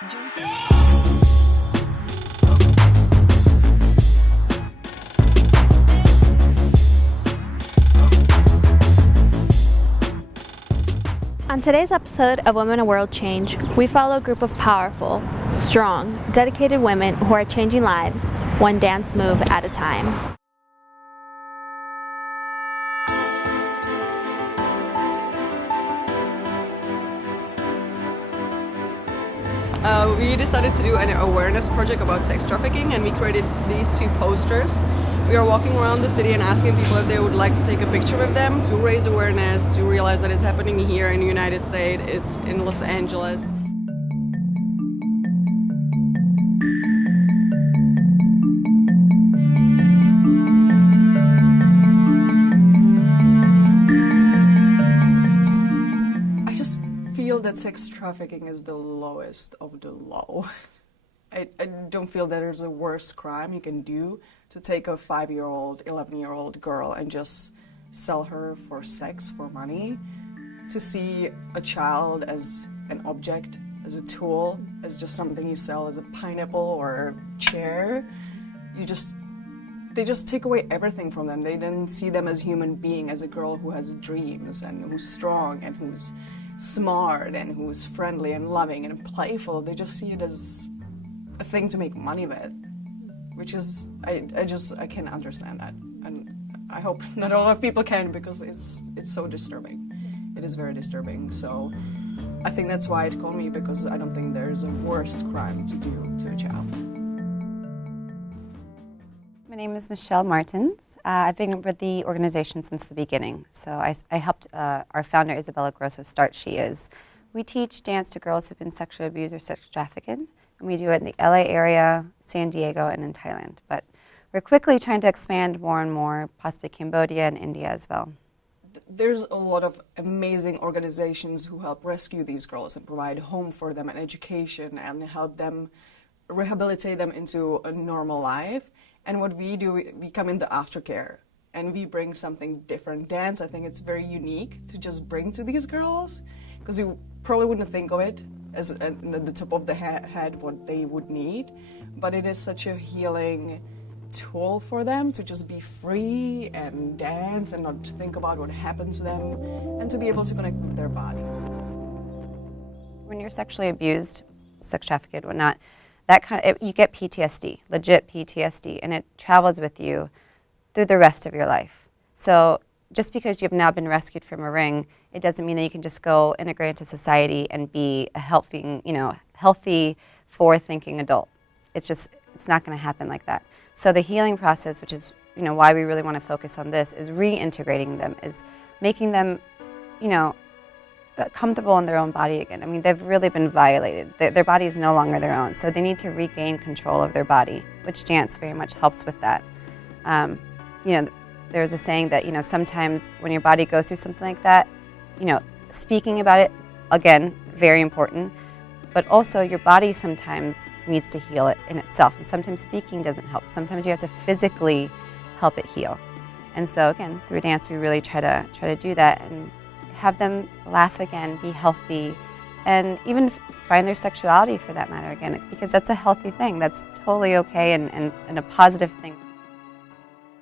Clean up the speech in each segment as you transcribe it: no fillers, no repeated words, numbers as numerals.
On today's episode of Women in World Change, we follow a group of powerful, strong, dedicated women who are changing lives, one dance move at a time. We decided to do an awareness project about sex trafficking, and we created these two posters. We are walking around the city and asking people if they would like to take a picture with them to raise awareness, to realize that it's happening here in the United States, it's in Los Angeles. I just feel that sex trafficking is the lowest of the low. I don't feel that there's a worse crime you can do to take a 5-year-old, 11-year-old girl and just sell her for sex, for money. To see a child as an object, as a tool, as just something you sell as a pineapple or a chair, they just take away everything from them. They didn't see them as human being, as a girl who has dreams and who's strong and who's smart and who's friendly and loving and playful. They just see it as a thing to make money with, which is, I can't understand that. And I hope not a lot of people can, because it's so disturbing. It is very disturbing. So I think that's why it called me, because I don't think there's a worse crime to do to a child. My name is Michelle Martins. I've been with the organization since the beginning. So I helped our founder, Isabella Grosso, start She Is. We teach dance to girls who've been sexually abused or sex trafficked, and we do it in the LA area, San Diego, and in Thailand. But we're quickly trying to expand more and more, possibly Cambodia and India as well. There's a lot of amazing organizations who help rescue these girls and provide home for them and education and help them rehabilitate them into a normal life. And what we do, we come in the aftercare and we bring something different. Dance, I think it's very unique to just bring to these girls, because you probably wouldn't think of it as at the top of the head what they would need, but it is such a healing tool for them to just be free and dance and not think about what happened to them, and to be able to connect with their body. When you're sexually abused, sex trafficked, whatnot, you get PTSD, legit PTSD, and it travels with you through the rest of your life. So just because you've now been rescued from a ring, it doesn't mean that you can just go integrate into society and be a healthy, forward-thinking adult. It's not going to happen like that. So the healing process, which is why we really want to focus on this, is reintegrating them, is making them comfortable in their own body again. I mean, they've really been violated. Their body is no longer their own, so they need to regain control of their body, which dance very much helps with that. There's a saying that sometimes when your body goes through something like that, speaking about it, again, very important, but also your body sometimes needs to heal it in itself, and sometimes speaking doesn't help. Sometimes you have to physically help it heal. And so again, through dance, we really try to do that and have them laugh again, be healthy, and even find their sexuality for that matter again, because that's a healthy thing. That's totally okay and a positive thing.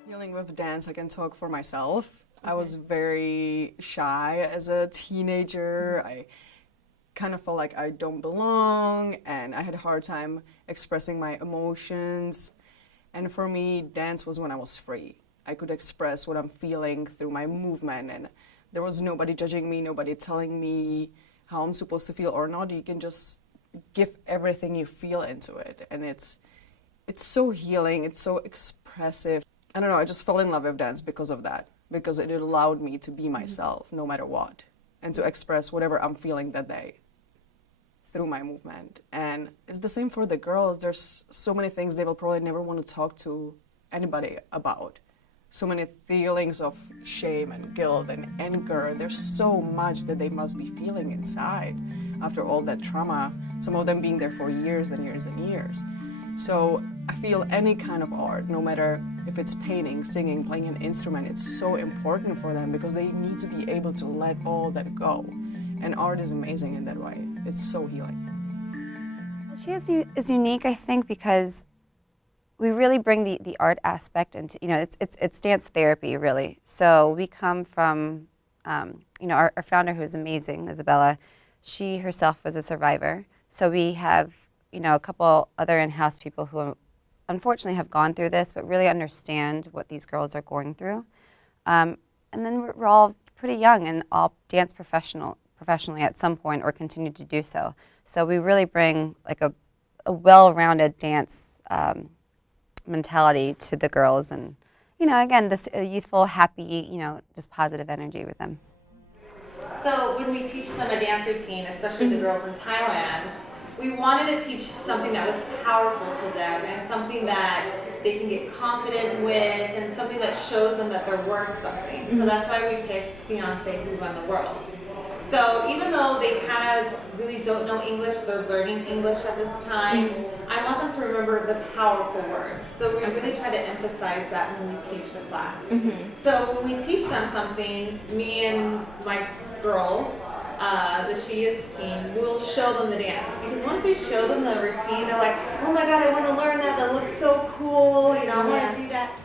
Healing with dance, I can talk for myself. I was very shy as a teenager. I kind of felt like I don't belong, and I had a hard time expressing my emotions. And for me, dance was when I was free. I could express what I'm feeling through my movement, and there was nobody judging me, nobody telling me how I'm supposed to feel or not. You can just give everything you feel into it, and it's so healing, it's so expressive. I don't know, I just fell in love with dance because of that, because it allowed me to be myself no matter what, and to express whatever I'm feeling that day through my movement. And it's the same for the girls. There's so many things they will probably never want to talk to anybody about. So many feelings of shame and guilt and anger. There's so much that they must be feeling inside after all that trauma, some of them being there for years and years and years. So I feel any kind of art, no matter if it's painting, singing, playing an instrument, it's so important for them because they need to be able to let all that go. And art is amazing in that way. It's so healing. Well, she is unique, I think, because we really bring the art aspect into, it's dance therapy, really. So we come from, our founder, who's amazing, Isabella, she herself was a survivor. So we have, a couple other in-house people who unfortunately have gone through this, but really understand what these girls are going through. And then we're all pretty young and all dance professionally at some point or continue to do so. So we really bring like a well-rounded dance mentality to the girls, and again, this youthful, happy, just positive energy with them. So when we teach them a dance routine, especially the girls in Thailand, we wanted to teach something that was powerful to them and something that they can get confident with and something that shows them that they're worth something. So that's why we picked Beyonce, Who Run the World. So even though they kind of really don't know English, they're learning English at this time, I want them to remember the powerful words. So we really try to emphasize that when we teach the class. So when we teach them something, me and my girls, the She Is team, we'll show them the dance. Because once we show them the routine, they're like, oh my God, I want to learn that. That looks so cool. I want to do that.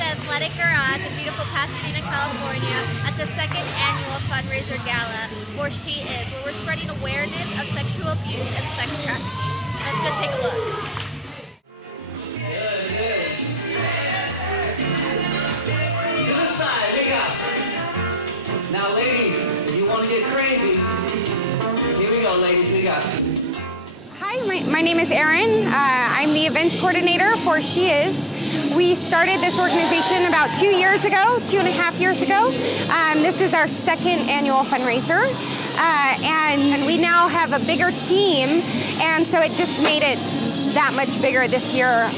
Athletic Garage in beautiful Pasadena, California at the second annual fundraiser gala for She Is, where we're spreading awareness of sexual abuse and sex trafficking. Let's go take a look. To the side, pick up. Now ladies, if you want to get crazy, here we go ladies, we got it. Hi, my name is Erin. I'm the events coordinator for She Is. We started this organization about 2 years ago, 2.5 years ago. This is our second annual fundraiser. And we now have a bigger team, and so it just made it that much bigger this year.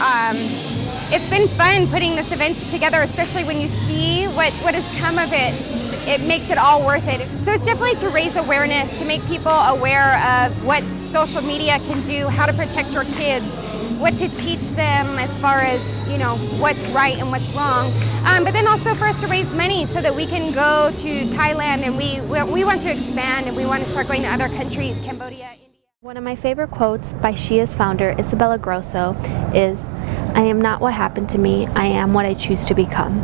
It's been fun putting this event together, especially when you see what has come of it. It makes it all worth it. So it's definitely to raise awareness, to make people aware of what social media can do, how to protect your kids, what to teach them as far as, what's right and what's wrong. But then also for us to raise money so that we can go to Thailand, and we want to expand, and we want to start going to other countries, Cambodia, India. One of my favorite quotes by She Is founder Isabella Grosso is, "I am not what happened to me, I am what I choose to become."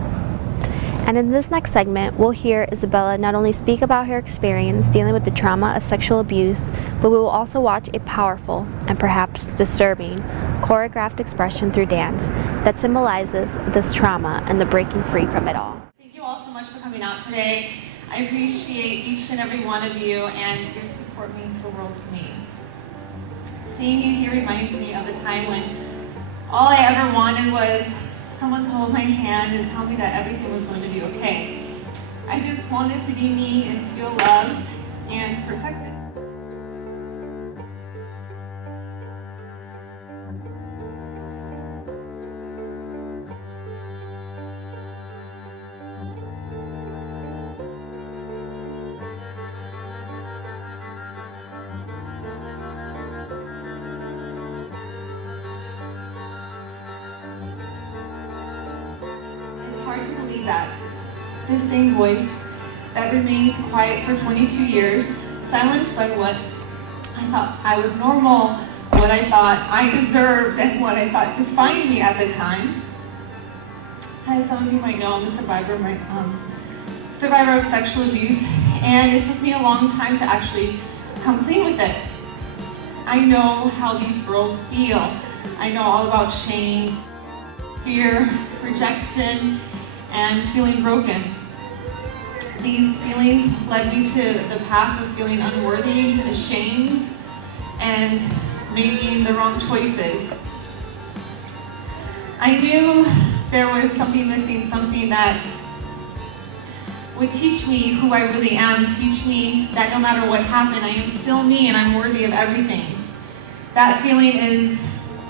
And in this next segment, we'll hear Isabella not only speak about her experience dealing with the trauma of sexual abuse, but we will also watch a powerful and perhaps disturbing choreographed expression through dance that symbolizes this trauma and the breaking free from it all. Thank you all so much for coming out today. I appreciate each and every one of you, and your support means the world to me. Seeing you here reminds me of a time when all I ever wanted was someone to hold my hand and tell me that everything was going to be okay. I just wanted to be me and feel loved and protected. Hard to believe that this same voice that remained quiet for 22 years, silenced by what I thought I was normal, what I thought I deserved, and what I thought defined me at the time. As some of you might know, I'm a survivor of sexual abuse, and it took me a long time to actually come clean with it. I know how these girls feel. I know all about shame, fear, rejection, and feeling broken. These feelings led me to the path of feeling unworthy, ashamed, and making the wrong choices. I knew there was something missing, something that would teach me who I really am, teach me that no matter what happened, I am still me and I'm worthy of everything. That feeling is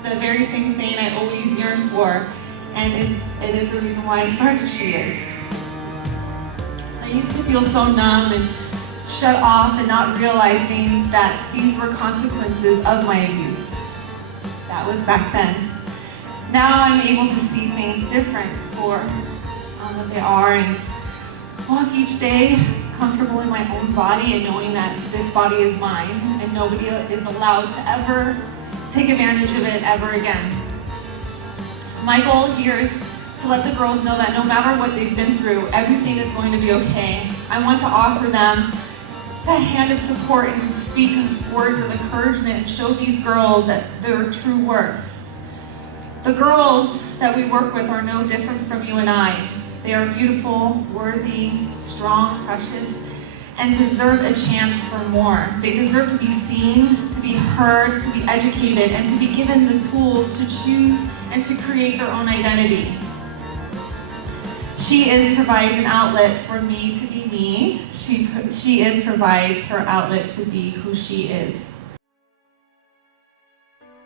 the very same thing I always yearned for, and it is the reason why I started She Is. I used to feel so numb and shut off and not realizing that these were consequences of my abuse. That was back then. Now I'm able to see things different for what they are and walk each day comfortable in my own body and knowing that this body is mine and nobody is allowed to ever take advantage of it ever again. My goal here is to let the girls know that no matter what they've been through, everything is going to be okay. I want to offer them that hand of support and to speak words of encouragement and show these girls that their true worth. The girls that we work with are no different from you and I. They are beautiful, worthy, strong, precious, and deserve a chance for more. They deserve to be seen, to be heard, to be educated, and to be given the tools to choose and to create their own identity. She Is provides an outlet for me to be me. She Is provides her outlet to be who she is.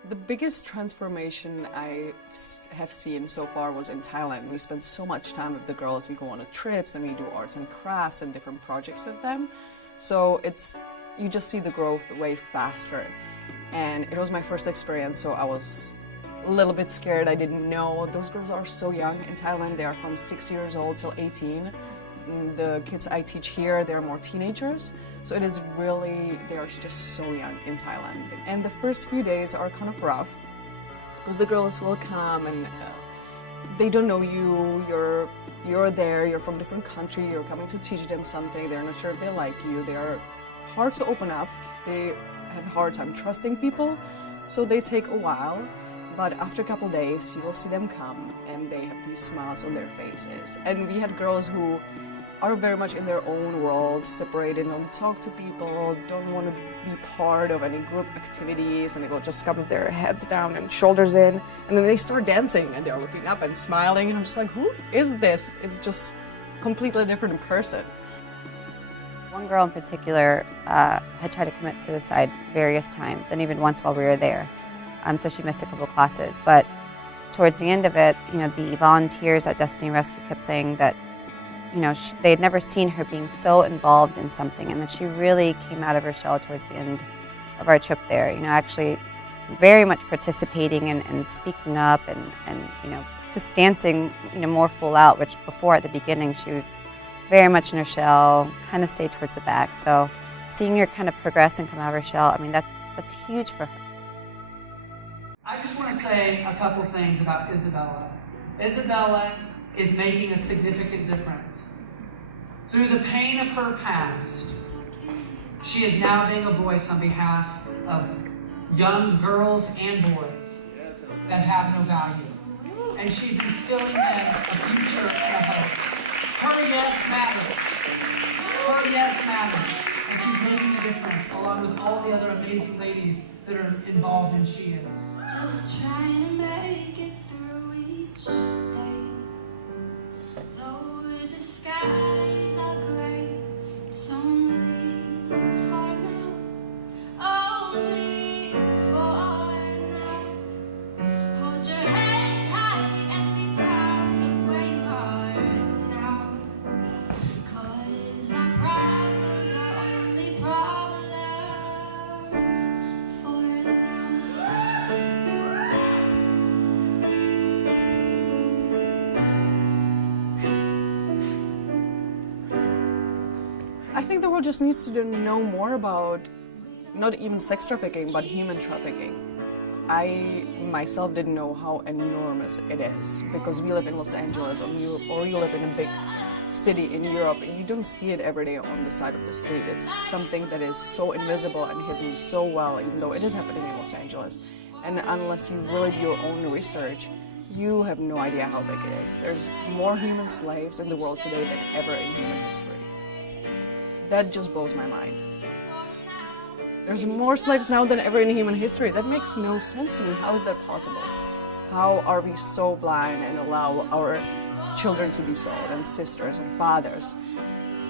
The biggest transformation I have seen so far was in Thailand. We spend so much time with the girls. We go on trips and we do arts and crafts and different projects with them. So you just see the growth way faster. And it was my first experience, so I was a little bit scared. I didn't know. Those girls are so young in Thailand. They are from 6 years old till 18. The kids I teach here, they're more teenagers. So it is really, they are just so young in Thailand. And the first few days are kind of rough because the girls will come and they don't know you, you're there, you're from a different country, you're coming to teach them something, they're not sure if they like you, they are hard to open up, they have a hard time trusting people, so they take a while. But after a couple of days, you will see them come and they have these smiles on their faces. And we had girls who are very much in their own world, separated, don't talk to people, don't want to be part of any group activities, and they will just come with their heads down and shoulders in, and then they start dancing and they're looking up and smiling, and I'm just like, who is this? It's just completely different person. One girl in particular had tried to commit suicide various times, and even once while we were there. So she missed a couple of classes. But towards the end of it, the volunteers at Destiny Rescue kept saying that they had never seen her being so involved in something, and that she really came out of her shell towards the end of our trip there. Actually very much participating and speaking up and just dancing more full out, which before at the beginning she was very much in her shell, kind of stayed towards the back. So seeing her kind of progress and come out of her shell, I mean, that's huge for her. I just want to say a couple things about Isabella. Isabella is making a significant difference. Through the pain of her past, she is now being a voice on behalf of young girls and boys that have no value. And she's instilling in them a future and a hope. Her yes matters. Her yes matters. And she's making a difference along with all the other amazing ladies that are involved in She Is. Just trying to make it through each day. Though the skies are gray, it's only for now. Only for now. Hold your head high and be proud of where you are now. 'Cause our problems are only problems for now. I think the world just needs to know more about not even sex trafficking, but human trafficking. I myself didn't know how enormous it is because we live in Los Angeles or you live in a big city in Europe and you don't see it every day on the side of the street. It's something that is so invisible and hidden so well, even though it is happening in Los Angeles. And unless you really do your own research, you have no idea how big it is. There's more human slaves in the world today than ever in human history. That just blows my mind. There's more slaves now than ever in human history. That makes no sense to me. How is that possible? How are we so blind and allow our children to be sold, and sisters and fathers?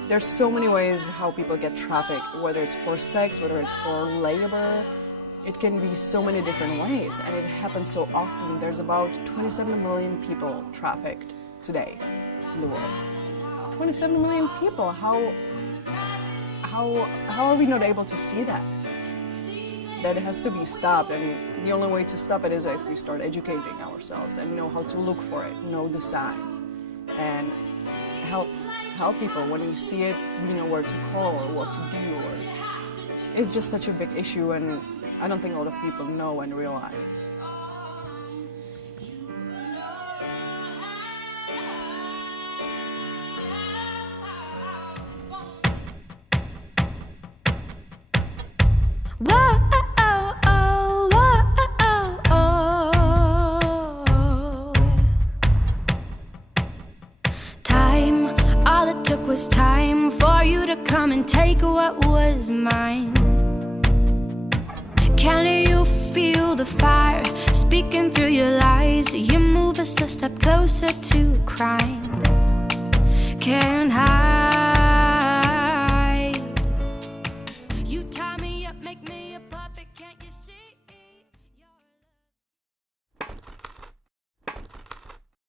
There's so many ways how people get trafficked, whether it's for sex, whether it's for labor. It can be so many different ways, and it happens so often. There's about 27 million people trafficked today in the world. 27 million people. How are we not able to see that? That has to be stopped, and the only way to stop it is if we start educating ourselves and know how to look for it, know the signs, and help help people. When you see it, you know where to call or what to do. Or it's just such a big issue, and I don't think a lot of people know and realize. Time, all it took was time for you to come and take what was mine. Can you feel the fire speaking through your lies? You move us a step closer to crime. Can't hide